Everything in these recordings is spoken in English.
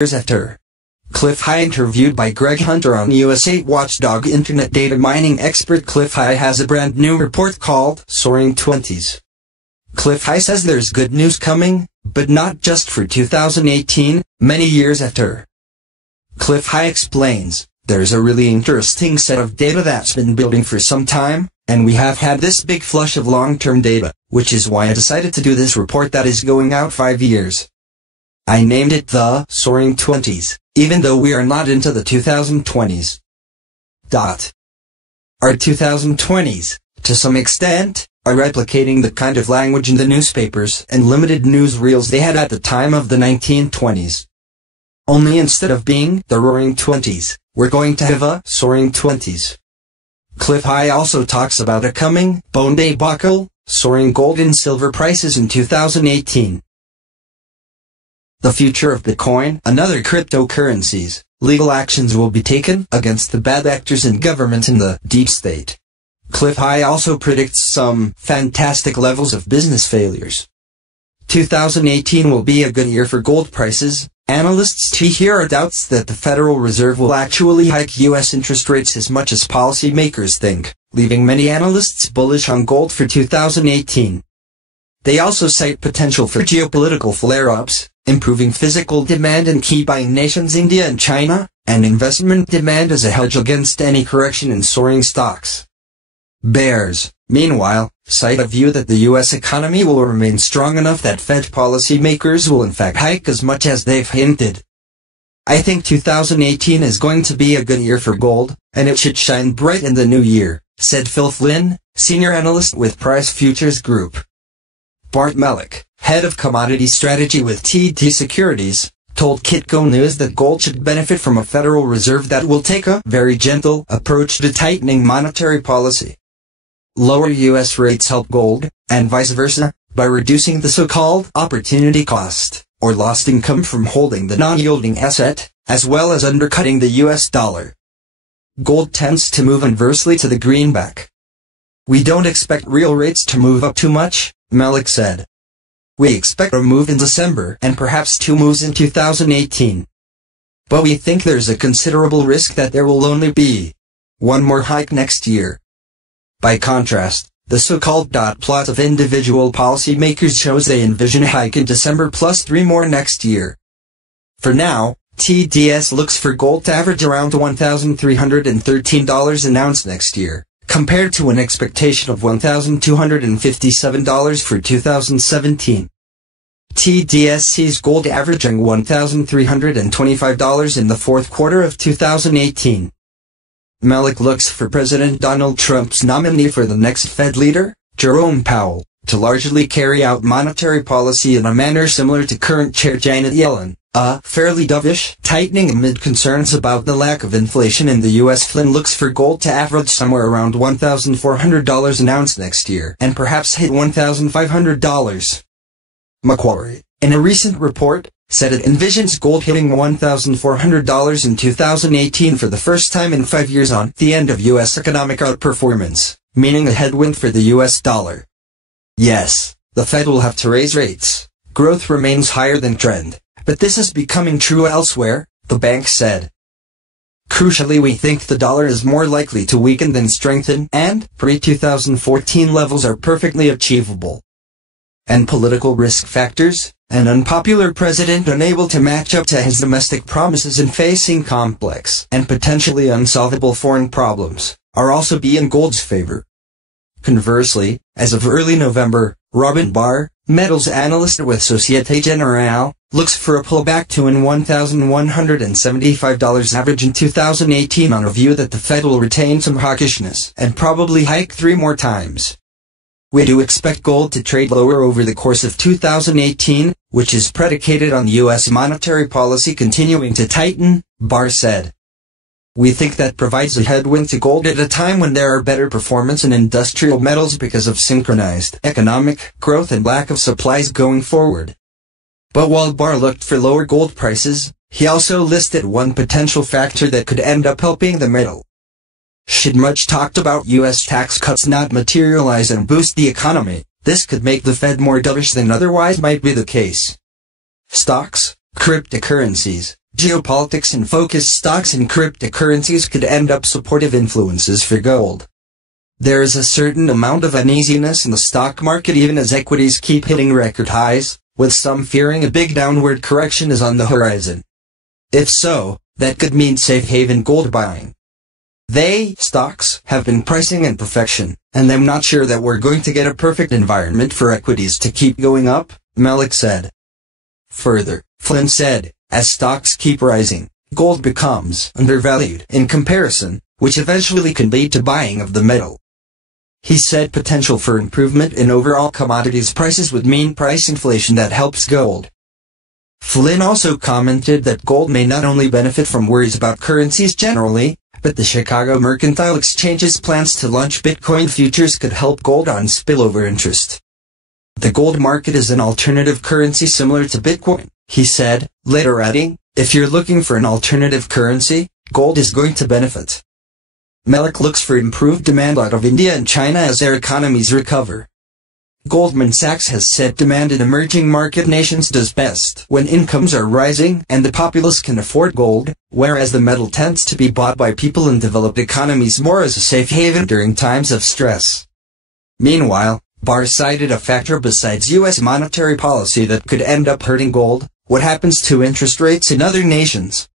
years after. Clif interviewed by Greg Hunter on USA watchdog internet data mining expert Clif has a brand new report called Soaring 20s. Clif says there's good news coming, but not just for 2018, many years after. Clif explains, there's a really interesting set of data that's been building for some time, and we have had this big flush of long-term data, which is why I decided to do this report that is going out 5 years. I named it the Soaring 20s, even though we are not into the 2020s. Our 2020s, to some extent, are replicating the kind of language in the newspapers and limited newsreels they had at the time of the 1920s. Only instead of being the Roaring 20s, we're going to have a Soaring 20s. Clif also talks about a coming bone debacle, soaring gold and silver prices in 2018. The future of Bitcoin and other cryptocurrencies, legal actions will be taken against the bad actors in government and the deep state. Clif also predicts some fantastic levels of business failures. 2018 will be a good year for gold prices. Analysts here are doubts that the Federal Reserve will actually hike U.S. interest rates as much as policymakers think, leaving many analysts bullish on gold for 2018. They also cite potential for geopolitical flare-ups, improving physical demand in key buying nations India and China, and investment demand as a hedge against any correction in soaring stocks. Bears, meanwhile, cite a view that the U.S. economy will remain strong enough that Fed policymakers will in fact hike as much as they've hinted. I think 2018 is going to be a good year for gold, and it should shine bright in the new year, said Phil Flynn, senior analyst with Price Futures Group. Bart Mellick, head of commodity strategy with TD Securities, told Kitco News that gold should benefit from a Federal Reserve that will take a very gentle approach to tightening monetary policy. Lower U.S. rates help gold, and vice versa, by reducing the so-called opportunity cost, or lost income from holding the non-yielding asset, as well as undercutting the U.S. dollar. Gold tends to move inversely to the greenback. We don't expect real rates to move up too much, Mellick said. We expect a move in December and perhaps 2 moves in 2018. But we think there's a considerable risk that there will only be 1 more hike next year. By contrast, the so-called dot plot of individual policymakers shows they envision a hike in December plus 3 more next year. For now, TDS looks for gold to average around $1,313 an ounce next year, compared to an expectation of $1,257 for 2017. TDS sees gold averaging $1,325 in the fourth quarter of 2018. Mellick looks for President Donald Trump's nominee for the next Fed leader, Jerome Powell, to largely carry out monetary policy in a manner similar to current Chair Janet Yellen, a fairly dovish tightening amid concerns about the lack of inflation in the U.S. Flynn looks for gold to average somewhere around $1,400 an ounce next year and perhaps hit $1,500. Macquarie, in a recent report, said it envisions gold hitting $1,400 in 2018 for the first time in 5 years on the end of U.S. economic outperformance, meaning a headwind for the U.S. dollar. Yes, the Fed will have to raise rates. Growth remains higher than trend, but this is becoming true elsewhere, the bank said. Crucially, we think the dollar is more likely to weaken than strengthen, and pre-2014 levels are perfectly achievable. And political risk factors, an unpopular president unable to match up to his domestic promises and facing complex and potentially unsolvable foreign problems, are also in gold's favor. Conversely, as of early November, Robin Barr, metals analyst with Societe Generale, looks for a pullback to an $1,175 average in 2018 on a view that the Fed will retain some hawkishness and probably hike 3 more times. We do expect gold to trade lower over the course of 2018, which is predicated on U.S. monetary policy continuing to tighten, Barr said. We think that provides a headwind to gold at a time when there are better performance in industrial metals because of synchronized economic growth and lack of supplies going forward. But while Barr looked for lower gold prices, he also listed one potential factor that could end up helping the metal. Should much talked about U.S. tax cuts not materialize and boost the economy, this could make the Fed more dovish than otherwise might be the case. Stocks, cryptocurrencies, geopolitics and focused stocks and cryptocurrencies could end up supportive influences for gold. There is a certain amount of uneasiness in the stock market even as equities keep hitting record highs, with some fearing a big downward correction is on the horizon. If so, that could mean safe haven gold buying. Stocks have been pricing in perfection, and I'm not sure that we're going to get a perfect environment for equities to keep going up, Malik said. Further, Flynn said, as stocks keep rising, gold becomes undervalued in comparison, which eventually can lead to buying of the metal. He said potential for improvement in overall commodities prices would mean price inflation that helps gold. Flynn also commented that gold may not only benefit from worries about currencies generally, but the Chicago Mercantile Exchange's plans to launch Bitcoin futures could help gold on spillover interest. The gold market is an alternative currency similar to Bitcoin, he said, later adding, if you're looking for an alternative currency, gold is going to benefit. Malik looks for improved demand out of India and China as their economies recover. Goldman Sachs has said demand in emerging market nations does best when incomes are rising and the populace can afford gold, whereas the metal tends to be bought by people in developed economies more as a safe haven during times of stress. Meanwhile, Barr cited a factor besides U.S. monetary policy that could end up hurting gold: what happens to interest rates in other nations.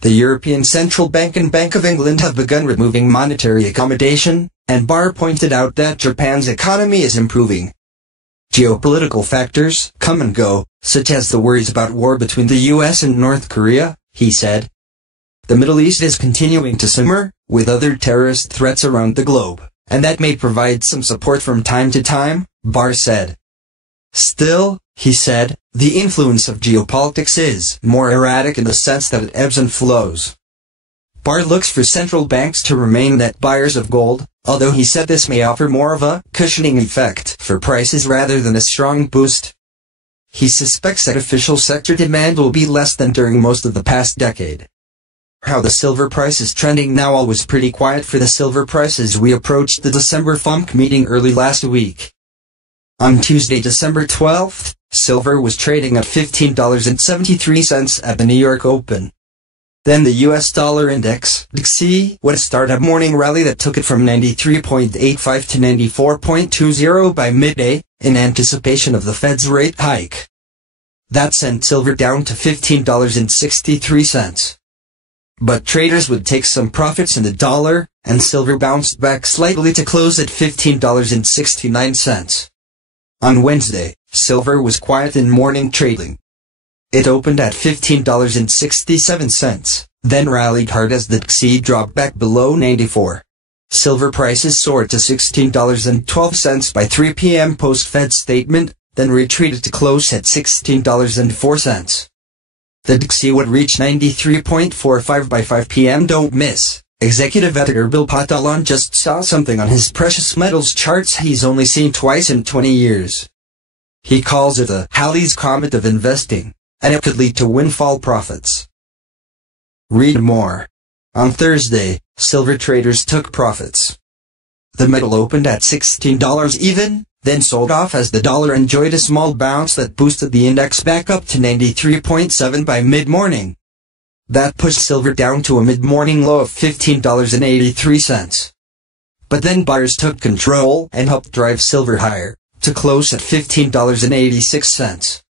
The European Central Bank and Bank of England have begun removing monetary accommodation, and Barr pointed out that Japan's economy is improving. Geopolitical factors come and go, such as the worries about war between the U.S. and North Korea, he said. The Middle East is continuing to simmer, with other terrorist threats around the globe, and that may provide some support from time to time, Barr said. Still, he said, the influence of geopolitics is more erratic in the sense that it ebbs and flows. Barr looks for central banks to remain net buyers of gold, although he said this may offer more of a cushioning effect for prices rather than a strong boost. He suspects that official sector demand will be less than during most of the past decade. How the silver price is trending now. All was pretty quiet for the silver price as we approached the December FOMC meeting early last week. On Tuesday, December 12th, silver was trading at $15.73 at the New York Open. Then the U.S. dollar index, DXY, would start a morning rally that took it from 93.85 to 94.20 by midday, in anticipation of the Fed's rate hike. That sent silver down to $15.63. But traders would take some profits in the dollar, and silver bounced back slightly to close at $15.69. On Wednesday, silver was quiet in morning trading. It opened at $15.67, then rallied hard as the DXY dropped back below 94. Silver prices soared to $16.12 by 3 p.m. post-Fed statement, then retreated to close at $16.04. The DXY would reach 93.45 by 5 p.m. Don't miss. Executive editor Bill Patalon just saw something on his precious metals charts he's only seen twice in 20 years. He calls it a Halley's Comet of investing, and it could lead to windfall profits. Read more. On Thursday, silver traders took profits. The metal opened at $16 even, then sold off as the dollar enjoyed a small bounce that boosted the index back up to 93.7 by mid-morning. That pushed silver down to a mid-morning low of $15.83. But then buyers took control and helped drive silver higher, to close at $15.86.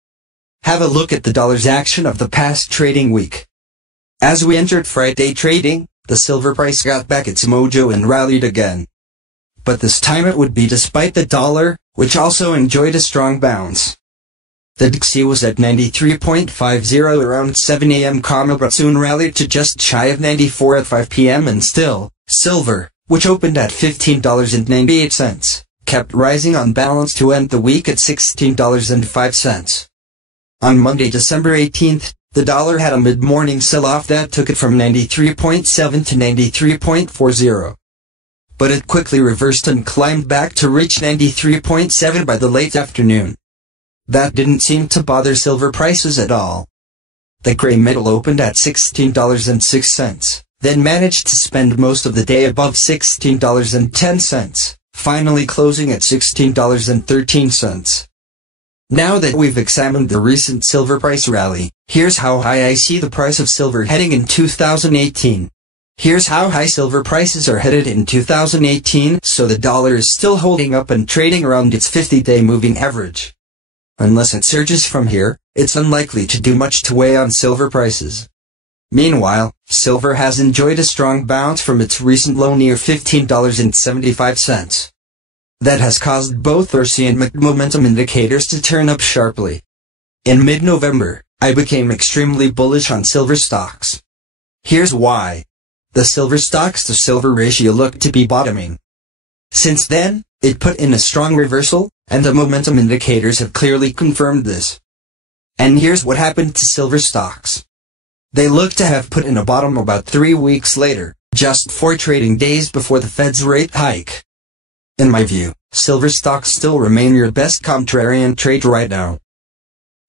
Have a look at the dollar's action of the past trading week. As we entered Friday trading, the silver price got back its mojo and rallied again. But this time it would be despite the dollar, which also enjoyed a strong bounce. The DXY was at 93.50 around 7 a.m. but soon rallied to just shy of 94 at 5 p.m. and still, silver, which opened at $15.98, kept rising on balance to end the week at $16.05. On Monday, December 18th, the dollar had a mid-morning sell-off that took it from 93.7 to 93.40. But it quickly reversed and climbed back to reach 93.7 by the late afternoon. That didn't seem to bother silver prices at all. The gray metal opened at $16.06, then managed to spend most of the day above $16.10, finally closing at $16.13. Now that we've examined the recent silver price rally, here's how high I see the price of silver heading in 2018. Here's how high silver prices are headed in 2018, so the dollar is still holding up and trading around its 50-day moving average. Unless it surges from here, it's unlikely to do much to weigh on silver prices. Meanwhile, silver has enjoyed a strong bounce from its recent low near $15.75. That has caused both RSI and MACD momentum indicators to turn up sharply. In mid-November, I became extremely bullish on silver stocks. Here's why. The silver stocks to silver ratio looked to be bottoming. Since then, it put in a strong reversal, and the momentum indicators have clearly confirmed this. And here's what happened to silver stocks. They look to have put in a bottom about 3 weeks later, just 4 trading days before the Fed's rate hike. In my view, silver stocks still remain your best contrarian trade right now.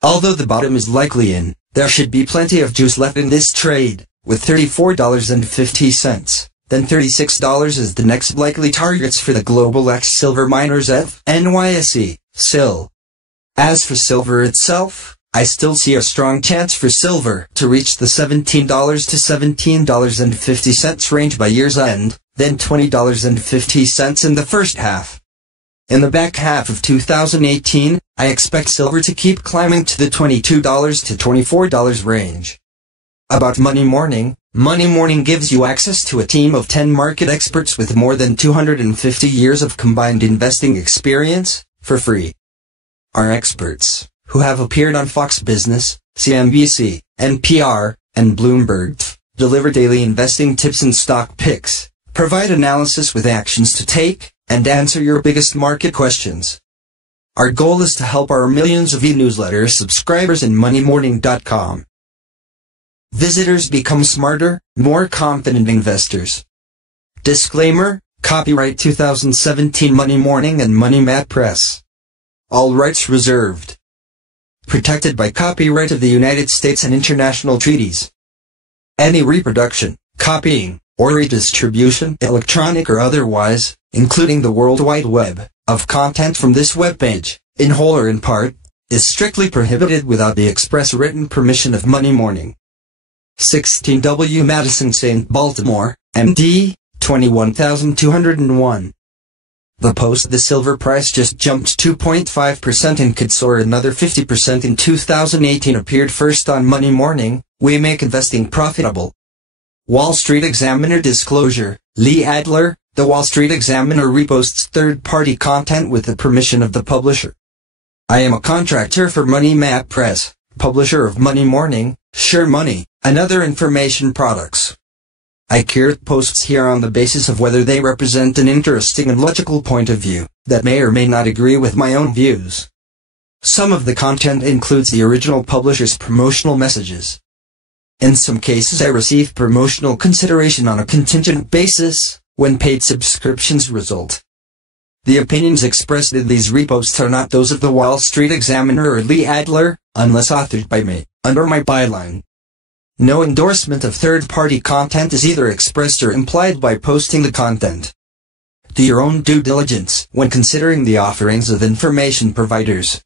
Although the bottom is likely in, there should be plenty of juice left in this trade, with $34.50, then $36 is the next likely targets for the global ex-silver miners NYSE, SIL. As for silver itself, I still see a strong chance for silver to reach the $17 to $17.50 range by year's end, then $20.50 in the first half. In the back half of 2018, I expect silver to keep climbing to the $22 to $24 range. About Money Morning gives you access to a team of 10 market experts with more than 250 years of combined investing experience, for free. Our experts, who have appeared on Fox Business, CNBC, NPR, and Bloomberg, deliver daily investing tips and stock picks, provide analysis with actions to take, and answer your biggest market questions. Our goal is to help our millions of e-newsletter subscribers in moneymorning.com. Visitors become smarter, more confident investors. Disclaimer, copyright 2017 Money Morning and Money Mat Press. All rights reserved. Protected by copyright of the United States and international treaties. Any reproduction, copying, or redistribution, electronic or otherwise, including the World Wide Web, of content from this webpage, in whole or in part, is strictly prohibited without the express written permission of Money Morning. 16 W. Madison St. Baltimore, MD, 21201. The post the silver price just jumped 2.5% and could soar another 50% in 2018 appeared first on Money Morning, We Make Investing Profitable. Wall Street Examiner disclosure, Lee Adler, the Wall Street Examiner reposts third-party content with the permission of the publisher. I am a contractor for Money Mat Press, publisher of Money Morning, Sure Money, and other information products. I curate posts here on the basis of whether they represent an interesting and logical point of view, that may or may not agree with my own views. Some of the content includes the original publisher's promotional messages. In some cases I receive promotional consideration on a contingent basis, when paid subscriptions result. The opinions expressed in these reposts are not those of the Wall Street Examiner or Lee Adler, unless authored by me, under my byline. No endorsement of third-party content is either expressed or implied by posting the content. Do your own due diligence when considering the offerings of information providers.